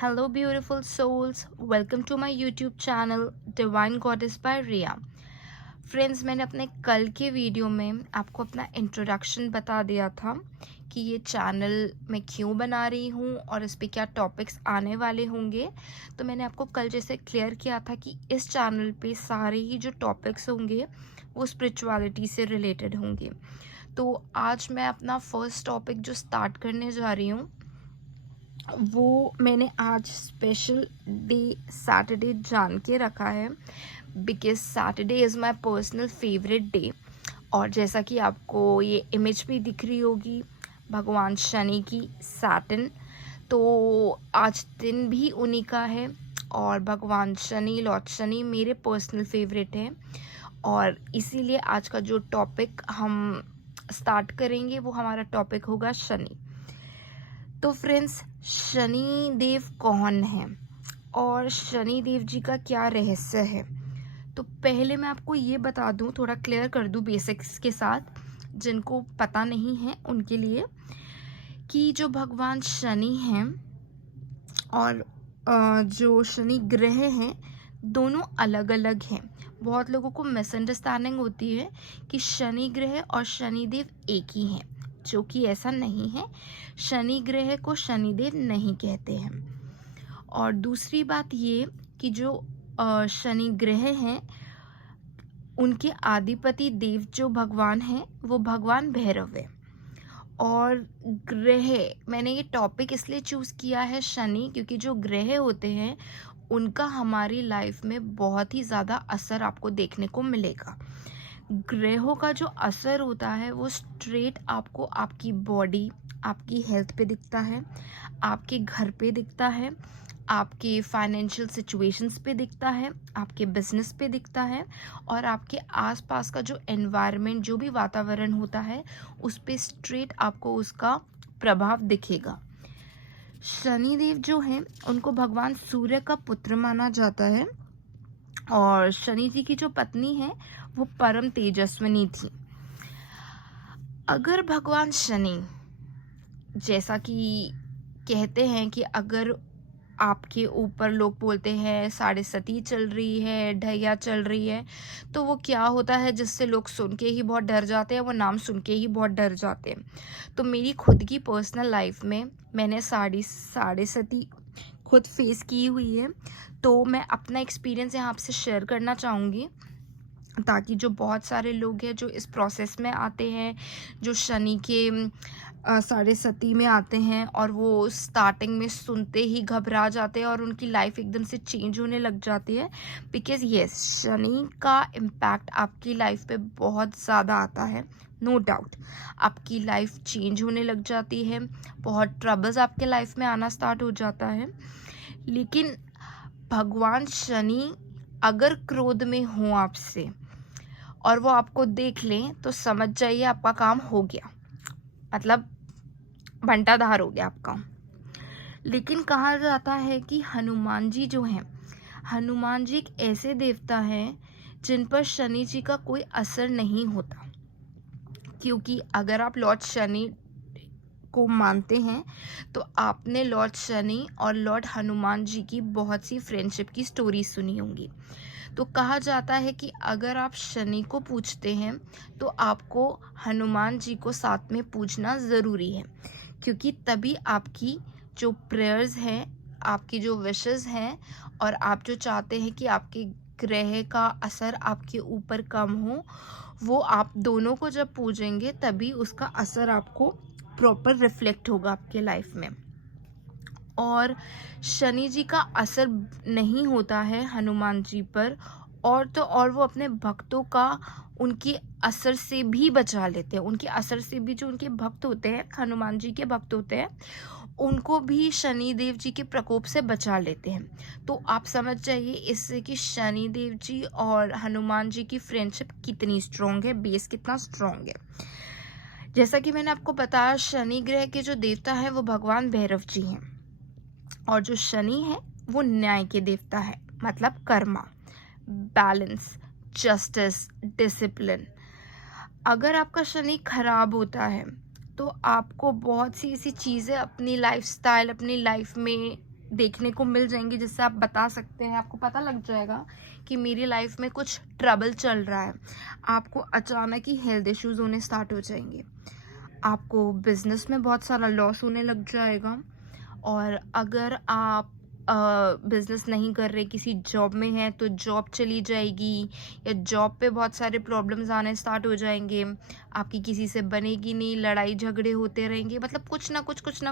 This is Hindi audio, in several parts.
Hello, beautiful souls. Welcome to my YouTube channel Divine Goddess by Riya. Friends, मैंने अपने कल के वीडियो में आपको अपना इंट्रोडक्शन बता दिया था कि ये चैनल मैं क्यों बना रही हूँ और इस पे क्या टॉपिक्स आने वाले होंगे। तो मैंने आपको कल जैसे क्लियर किया था कि इस चैनल पे सारे ही जो टॉपिक्स होंगे वो स्पिरिचुअलिटी से रिलेटेड होंगे। तो आज मैं अपना फर्स्ट टॉपिक जो स्टार्ट करने जा रही हूँ वो मैंने आज स्पेशल डे सैटरडे जान के रखा है, because Saturday is my personal favourite day. और जैसा कि आपको ये इमेज भी दिख रही होगी भगवान शनि की, सैटर्न, तो आज दिन भी उन्हीं का है। और भगवान शनि, लॉर्ड शनि मेरे पर्सनल फेवरेट हैं, और इसीलिए आज का जो टॉपिक हम स्टार्ट करेंगे वो हमारा टॉपिक होगा शनि। तो फ्रेंड्स, शनि देव कौन है और शनि देव जी का क्या रहस्य है? तो पहले मैं आपको ये बता दूं, थोड़ा क्लियर कर दूं बेसिक्स के साथ, जिनको पता नहीं है उनके लिए, कि जो भगवान शनि हैं और जो शनि ग्रह हैं दोनों अलग अलग हैं। बहुत लोगों को मिसअंडरस्टैंडिंग होती है कि शनि ग्रह और शनिदेव एक ही हैं, जो कि ऐसा नहीं है। शनि ग्रह को शनिदेव नहीं कहते हैं। और दूसरी बात ये कि जो शनि ग्रह हैं उनके आदिपति देव जो भगवान हैं वो भगवान भैरव है। और ग्रह, मैंने ये टॉपिक इसलिए चूज़ किया है शनि, क्योंकि जो ग्रह होते हैं उनका हमारी लाइफ में बहुत ही ज़्यादा असर आपको देखने को मिलेगा। ग्रहों का जो असर होता है वो स्ट्रेट आपको आपकी बॉडी, आपकी हेल्थ पे दिखता है, आपके घर पे दिखता है, आपके फाइनेंशियल सिचुएशंस पे दिखता है, आपके बिजनेस पे दिखता है, और आपके आसपास का जो एनवायरनमेंट, जो भी वातावरण होता है उस पे स्ट्रेट आपको उसका प्रभाव दिखेगा। शनिदेव जो हैं उनको भगवान सूर्य का पुत्र माना जाता है, और शनि जी की जो पत्नी है वो परम तेजस्विनी थी। अगर भगवान शनि, जैसा कि कहते हैं कि अगर आपके ऊपर लोग बोलते हैं साढ़े सती चल रही है, ढैया चल रही है, तो वो क्या होता है जिससे लोग सुन के ही बहुत डर जाते हैं, वो नाम सुन के ही बहुत डर जाते हैं। तो मेरी खुद की पर्सनल लाइफ में मैंने साढ़े सती खुद फेस की हुई है, तो मैं अपना एक्सपीरियंस यहाँ आपसे शेयर करना चाहूँगी, ताकि जो बहुत सारे लोग हैं जो इस प्रोसेस में आते हैं, जो शनि के साढ़े सती में आते हैं और वो स्टार्टिंग में सुनते ही घबरा जाते हैं और उनकी लाइफ एकदम से चेंज होने लग जाती है। बिकॉज येस, शनि का इम्पैक्ट आपकी लाइफ पे बहुत ज़्यादा आता है, नो डाउट। आपकी लाइफ चेंज होने लग जाती है, बहुत ट्रबल्स आपके लाइफ में आना स्टार्ट हो जाता है। लेकिन भगवान शनि अगर क्रोध में हो आपसे और वो आपको देख लें तो समझ जाइए आपका काम हो गया, मतलब भंटाधार हो गया आपका। लेकिन कहा जाता है कि हनुमान जी जो हैं, हनुमान जी एक ऐसे देवता हैं जिन पर शनि जी का कोई असर नहीं होता, क्योंकि अगर आप लॉर्ड शनि को मानते हैं तो आपने लॉर्ड शनि और लॉर्ड हनुमान जी की बहुत सी फ्रेंडशिप की स्टोरी सुनी होंगी। तो कहा जाता है कि अगर आप शनि को पूजते हैं तो आपको हनुमान जी को साथ में पूजना ज़रूरी है, क्योंकि तभी आपकी जो प्रेयर्स हैं, आपकी जो विशेस हैं, और आप जो चाहते हैं कि आपके ग्रह का असर आपके ऊपर कम हो, वो आप दोनों को जब पूजेंगे तभी उसका असर आपको प्रॉपर रिफ्लेक्ट होगा आपके लाइफ में। और शनि जी का असर नहीं होता है हनुमान जी पर, और तो और वो अपने भक्तों का उनके असर से भी बचा लेते हैं। उनके असर से भी, जो उनके भक्त होते हैं, हनुमान जी के भक्त होते हैं, उनको भी शनि देव जी के प्रकोप से बचा लेते हैं। तो आप समझ जाइए इससे कि शनि देव जी और हनुमान जी की फ्रेंडशिप कितनी स्ट्रॉन्ग है, बेस कितना स्ट्रॉन्ग है। जैसा कि मैंने आपको बताया, शनि ग्रह के जो देवता है वो भगवान भैरव जी हैं, और जो शनि है वो न्याय के देवता है, मतलब कर्मा, बैलेंस, जस्टिस, डिसिप्लिन। अगर आपका शनि खराब होता है तो आपको बहुत सी ऐसी चीज़ें अपनी लाइफस्टाइल, अपनी लाइफ में देखने को मिल जाएंगे, जिससे आप बता सकते हैं, आपको पता लग जाएगा कि मेरी लाइफ में कुछ ट्रबल चल रहा है। आपको अचानक ही हेल्थ इश्यूज होने स्टार्ट हो जाएंगे, आपको बिजनेस में बहुत सारा लॉस होने लग जाएगा। और अगर आप बिजनेस नहीं कर रहे, किसी जॉब में हैं, तो जॉब चली जाएगी, या जॉब पे बहुत सारे प्रॉब्लम्स आने स्टार्ट हो जाएंगे, आपकी किसी से बनेगी नहीं, लड़ाई झगड़े होते रहेंगे, मतलब कुछ ना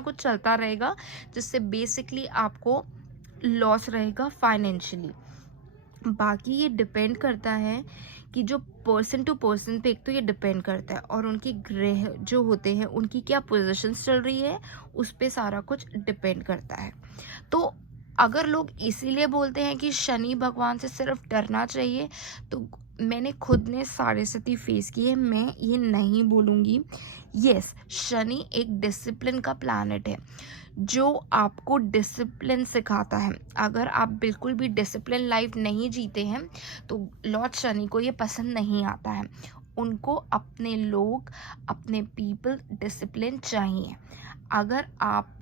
कुछ चलता रहेगा, जिससे बेसिकली आपको लॉस रहेगा फाइनेंशियली। बाकी ये डिपेंड करता है कि जो पर्सन टू पर्सन पे, एक तो ये डिपेंड करता है, और उनके ग्रह जो होते हैं उनकी क्या पोजीशंस चल रही है, उस पे सारा कुछ डिपेंड करता है। तो अगर लोग इसीलिए बोलते हैं कि शनि भगवान से सिर्फ डरना चाहिए, तो मैंने खुद ने साढ़े सती फेस की है, मैं ये नहीं बोलूँगी। यस, शनि एक डिसिप्लिन का प्लैनेट है जो आपको डिसिप्लिन सिखाता है। अगर आप बिल्कुल भी डिसिप्लिन लाइफ नहीं जीते हैं तो लॉर्ड शनि को ये पसंद नहीं आता है। उनको अपने लोग, अपने पीपल डिसिप्लिन चाहिए। अगर आप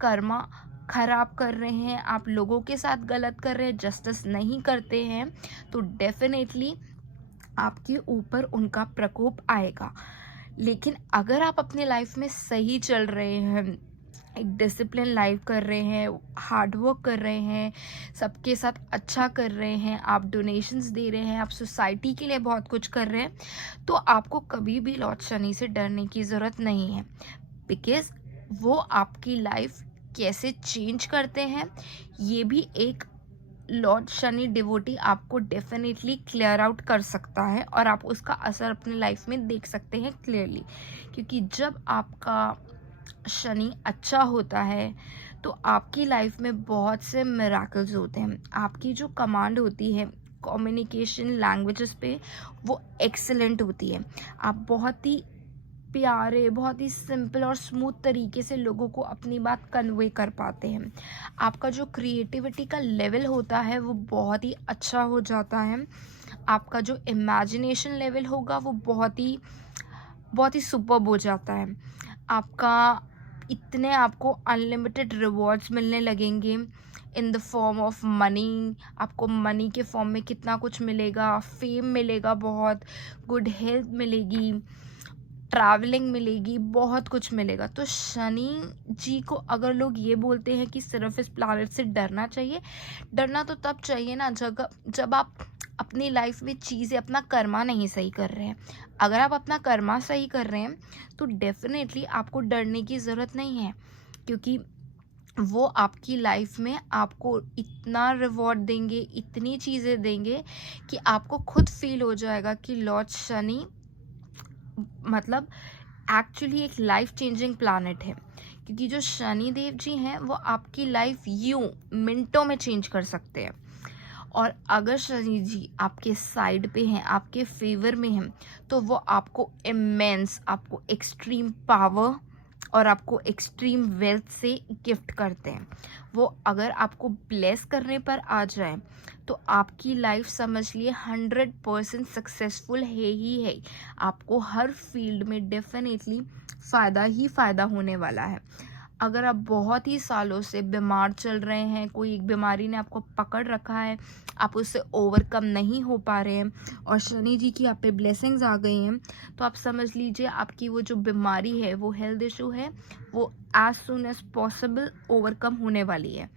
कर्मा खराब कर रहे हैं, आप लोगों के साथ गलत कर रहे हैं, जस्टिस नहीं करते हैं, तो डेफिनेटली आपके ऊपर उनका प्रकोप आएगा। लेकिन अगर आप अपने लाइफ में सही चल रहे हैं, एक डिसिप्लिन लाइफ कर रहे हैं, हार्ड वर्क कर रहे हैं, सबके साथ अच्छा कर रहे हैं, आप डोनेशंस दे रहे हैं, आप सोसाइटी के लिए बहुत कुछ कर रहे हैं, तो आपको कभी भी लॉर्ड शनि से डरने की ज़रूरत नहीं है। बिकॉज वो आपकी लाइफ कैसे चेंज करते हैं, ये भी एक लॉर्ड शनि डिवोटी आपको डेफिनेटली क्लियर आउट कर सकता है, और आप उसका असर अपनी लाइफ में देख सकते हैं क्लियरली। क्योंकि जब आपका शनि अच्छा होता है तो आपकी लाइफ में बहुत से मिराकल्स होते हैं। आपकी जो कमांड होती है कम्युनिकेशन लैंग्वेजेस पे, वो एक्सेलेंट होती है। आप बहुत ही प्यारे, बहुत ही सिंपल और स्मूथ तरीके से लोगों को अपनी बात कन्वे कर पाते हैं। आपका जो क्रिएटिविटी का लेवल होता है वो बहुत ही अच्छा हो जाता है। आपका जो इमेजिनेशन लेवल होगा वो बहुत ही सुपर्ब हो जाता है। आपका इतने आपको अनलिमिटेड रिवॉर्ड्स मिलने लगेंगे in the form of money. आपको मनी के फॉर्म में कितना कुछ मिलेगा, फेम मिलेगा, बहुत गुड हेल्थ मिलेगी, ट्रैवलिंग मिलेगी, बहुत कुछ मिलेगा। तो शनि जी को अगर लोग ये बोलते हैं कि सिर्फ इस प्लैनेट से डरना चाहिए, डरना तो तब चाहिए ना जब आप अपनी लाइफ में चीज़ें, अपना कर्मा नहीं सही कर रहे हैं। अगर आप अपना कर्मा सही कर रहे हैं तो डेफिनेटली आपको डरने की ज़रूरत नहीं है, क्योंकि वो आपकी लाइफ में आपको इतना रिवॉर्ड देंगे, इतनी चीज़ें देंगे कि आपको खुद फील हो जाएगा कि लॉर्ड शनि मतलब एक्चुअली एक लाइफ चेंजिंग प्लैनेट है। क्योंकि जो शनि देव जी हैं वो आपकी लाइफ यूं मिनटों में चेंज कर सकते हैं। और अगर शनि जी आपके साइड पे हैं, आपके फेवर में हैं, तो वो आपको इमेंस, आपको एक्सट्रीम पावर और आपको एक्सट्रीम वेल्थ से गिफ्ट करते हैं। वो अगर आपको ब्लेस करने पर आ जाए तो आपकी लाइफ समझ लिए 100% सक्सेसफुल है ही है। आपको हर फील्ड में डेफिनेटली फ़ायदा ही फ़ायदा होने वाला है। अगर आप बहुत ही सालों से बीमार चल रहे हैं, कोई एक बीमारी ने आपको पकड़ रखा है, आप उससे ओवरकम नहीं हो पा रहे हैं, और शनि जी की आप पे ब्लेसिंग्स आ गई हैं, तो आप समझ लीजिए आपकी वो जो बीमारी है, वो हेल्थ इशू है, वो as soon as possible overcome होने वाली है।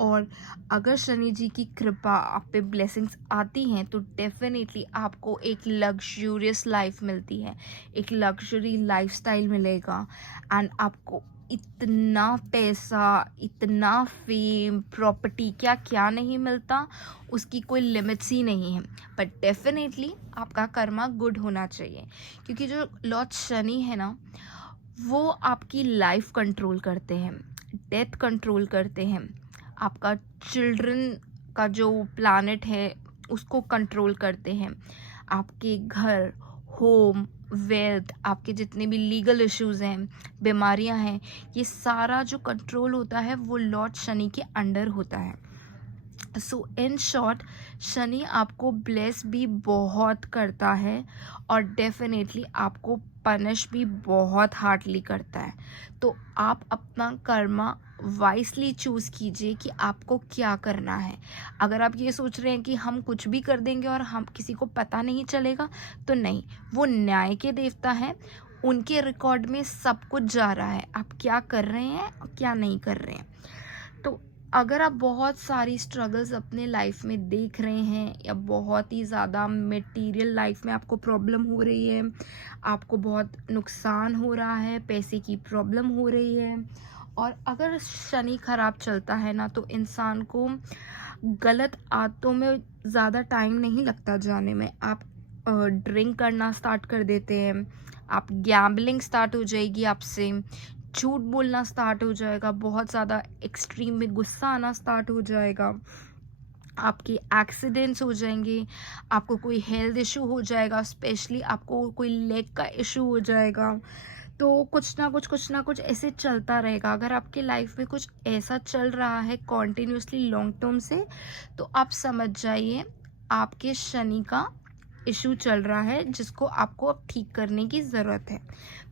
और अगर शनि जी की कृपा आप पे ब्लेसिंग्स आती हैं तो डेफिनेटली आपको एक लग्जूरियस लाइफ मिलती है, एक लग्जरी लाइफस्टाइल मिलेगा, एंड आपको इतना पैसा, इतना फेम, प्रॉपर्टी, क्या क्या नहीं मिलता, उसकी कोई लिमिट्स ही नहीं है। बट डेफिनेटली आपका कर्मा गुड होना चाहिए, क्योंकि जो लॉर्ड शनि है ना, वो आपकी लाइफ कंट्रोल करते हैं, डेथ कंट्रोल करते हैं, आपका चिल्ड्रन का जो प्लैनेट है उसको कंट्रोल करते हैं, आपके घर, होम, वेल्थ, आपके जितने भी लीगल इश्यूज हैं, बीमारियां हैं, ये सारा जो कंट्रोल होता है वो लॉर्ड शनि के अंडर होता है। सो इन शॉर्ट, शनि आपको ब्लेस भी बहुत करता है और डेफिनेटली आपको पनिश भी बहुत हार्डली करता है। तो आप अपना कर्मा वाइसली चूज़ कीजिए कि आपको क्या करना है। अगर आप ये सोच रहे हैं कि हम कुछ भी कर देंगे और हम किसी को पता नहीं चलेगा, तो नहीं, वो न्याय के देवता हैं, उनके रिकॉर्ड में सब कुछ जा रहा है, आप क्या कर रहे हैं और क्या नहीं कर रहे हैं। तो अगर आप बहुत सारी स्ट्रगल्स अपने लाइफ में देख रहे हैं या बहुत ही ज़्यादा मटेरियल लाइफ में आपको प्रॉब्लम हो रही है, आपको बहुत नुकसान हो रहा है, पैसे की प्रॉब्लम हो रही है, और अगर शनि खराब चलता है ना, तो इंसान को गलत आदतों में ज़्यादा टाइम नहीं लगता जाने में। आप ड्रिंक करना स्टार्ट कर देते हैं, आप गैम्बलिंग स्टार्ट हो जाएगी आपसे, झूठ बोलना स्टार्ट हो जाएगा, बहुत ज़्यादा एक्सट्रीम में गुस्सा आना स्टार्ट हो जाएगा, आपके एक्सीडेंट्स हो जाएंगे, आपको कोई हेल्थ इशू हो जाएगा, स्पेशली आपको कोई लेग का इशू हो जाएगा। तो कुछ ना कुछ ऐसे चलता रहेगा। अगर आपके लाइफ में कुछ ऐसा चल रहा है कॉन्टिन्यूसली लॉन्ग टर्म से, तो आप समझ जाइए आपके शनि का इशू चल रहा है, जिसको आपको अब ठीक करने की ज़रूरत है।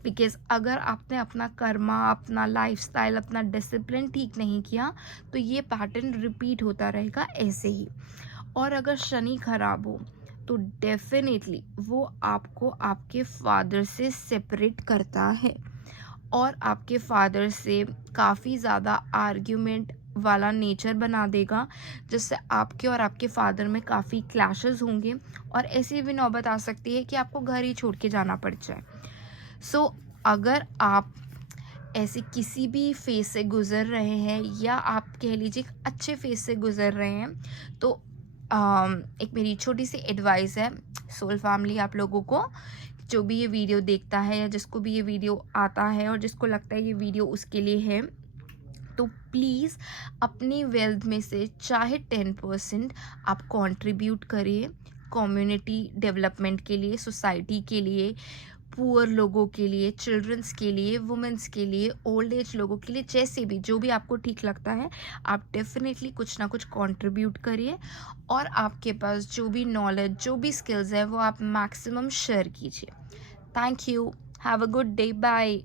बिकॉज़ अगर आपने अपना कर्मा, अपना लाइफस्टाइल, अपना डिसिप्लिन ठीक नहीं किया, तो ये पैटर्न रिपीट होता रहेगा ऐसे ही। और अगर शनि खराब हो, तो डेफिनेटली वो आपको आपके फादर से सेपरेट करता है और आपके फादर से काफ़ी ज़्यादा आर्ग्यूमेंट वाला नेचर बना देगा, जिससे आपके और आपके फादर में काफ़ी क्लैशेस होंगे और ऐसी भी नौबत आ सकती है कि आपको घर ही छोड़ के जाना पड़ जाए। सो अगर आप ऐसे किसी भी फेज़ से गुज़र रहे हैं या आप कह लीजिए एक अच्छे फेज़ से गुज़र रहे हैं, तो एक मेरी छोटी सी एडवाइस है सोल फैमिली आप लोगों को, जो भी ये वीडियो देखता है या जिसको भी ये वीडियो आता है और जिसको लगता है ये वीडियो उसके लिए है, तो प्लीज़ अपनी वेल्थ में से चाहे 10% आप कंट्रीब्यूट करिए कम्युनिटी डेवलपमेंट के लिए, सोसाइटी के लिए, पुअर लोगों के लिए, चिल्ड्रंस के लिए, वुमेंस के लिए, ओल्ड एज लोगों के लिए, जैसे भी जो भी आपको ठीक लगता है, आप डेफिनेटली कुछ ना कुछ कंट्रीब्यूट करिए और आपके पास जो भी नॉलेज, जो भी स्किल्स है, वो आप मैक्सिमम शेयर कीजिए। Thank you. Have a good day. Bye.